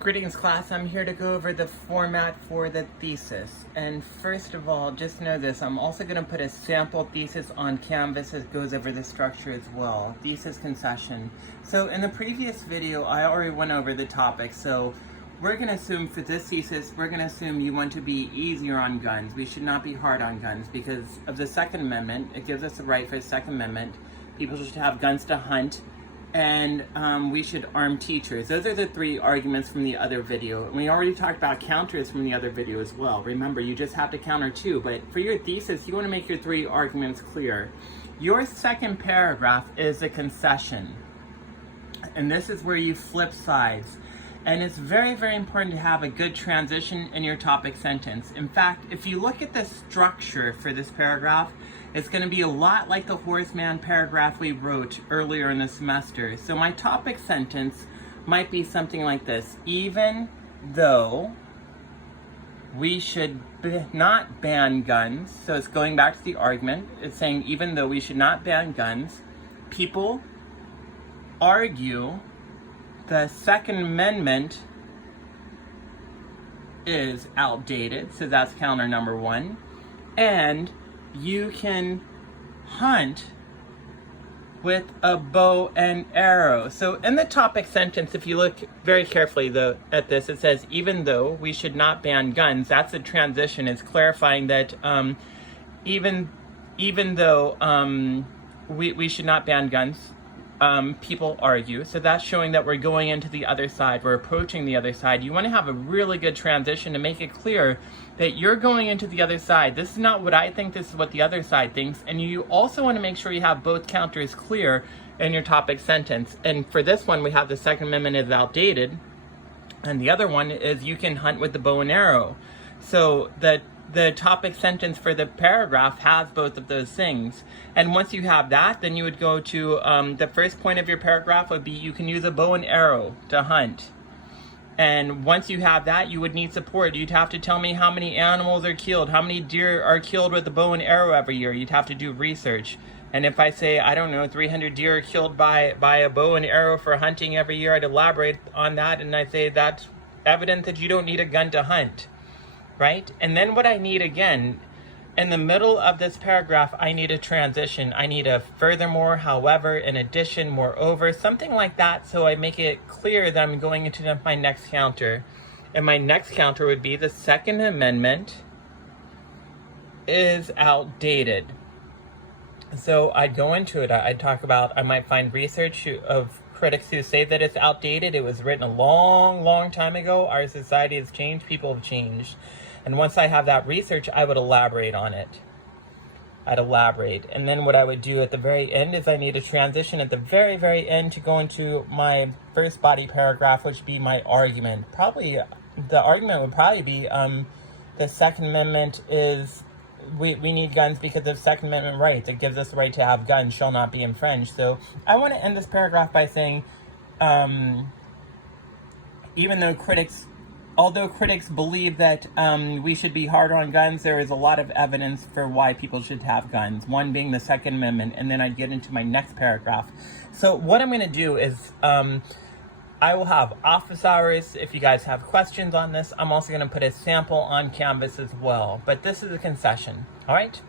Greetings class, I'm here to go over the format for the thesis. And first of all, just know this, I'm also going to put a sample thesis on Canvas that goes over the structure as well. Thesis concession. So in the previous video, I already went over the topic. So we're going to assume for this thesis, we're going to assume you want to be easier on guns. We should not be hard on guns because of the Second Amendment. It gives us the right for the Second Amendment. People should have guns to hunt. And we should arm teachers. Those are the three arguments from the other video. And we already talked about counters from the other video as well. Remember, you just have to counter two, but for your thesis, you want to make your three arguments clear. Your second paragraph is a concession. And this is where you flip sides. And it's very, very important to have a good transition in your topic sentence. In fact, if you look at the structure for this paragraph, it's going to be a lot like the horseman paragraph we wrote earlier in the semester. So my topic sentence might be something like this. Even though we should not ban guns, so it's going back to the argument, it's saying even though we should not ban guns, people argue the Second Amendment is outdated, so that's counter number one, and you can hunt with a bow and arrow. So in the topic sentence, if you look very carefully at this, it says, even though we should not ban guns, that's a transition. It's clarifying that even though we should not ban guns, people argue. So that's showing that we're going into the other side. We're approaching the other side. You want to have a really good transition to make it clear that you're going into the other side. This is not what I think, this is what the other side thinks. And you also want to make sure you have both counters clear in your topic sentence. And for this one, we have the Second Amendment is outdated. And the other one is you can hunt with the bow and arrow. So the topic sentence for the paragraph has both of those things. And once you have that, then you would go to the first point of your paragraph would be you can use a bow and arrow to hunt. And once you have that, you would need support. You'd have to tell me how many animals are killed, how many deer are killed with a bow and arrow every year. You'd have to do research. And if I say, I don't know, 300 deer are killed by a bow and arrow for hunting every year, I'd elaborate on that and I'd say that's evidence that you don't need a gun to hunt. Right? And then what I need again, in the middle of this paragraph, I need a transition. I need a furthermore, however, in addition, moreover, something like that, so I make it clear that I'm going into my next counter. And my next counter would be the Second Amendment is outdated. So I'd go into it. I'd talk about, I might find research of critics who say that it's outdated. It was written a long, long time ago. Our society has changed. People have changed. And once I have that research, I would elaborate on it. I'd elaborate. And then what I would do at the very end is I need a transition at the very, very end to go into my first body paragraph, which would be my argument. Probably, the argument would probably be the Second Amendment is, we need guns because of Second Amendment rights. It gives us the right to have guns, shall not be infringed. So I want to end this paragraph by saying, although critics believe that we should be hard on guns, there is a lot of evidence for why people should have guns. One being the Second Amendment, and then I'd get into my next paragraph. So what I'm going to do is I will have office hours if you guys have questions on this. I'm also going to put a sample on Canvas as well. But this is a concession. All right?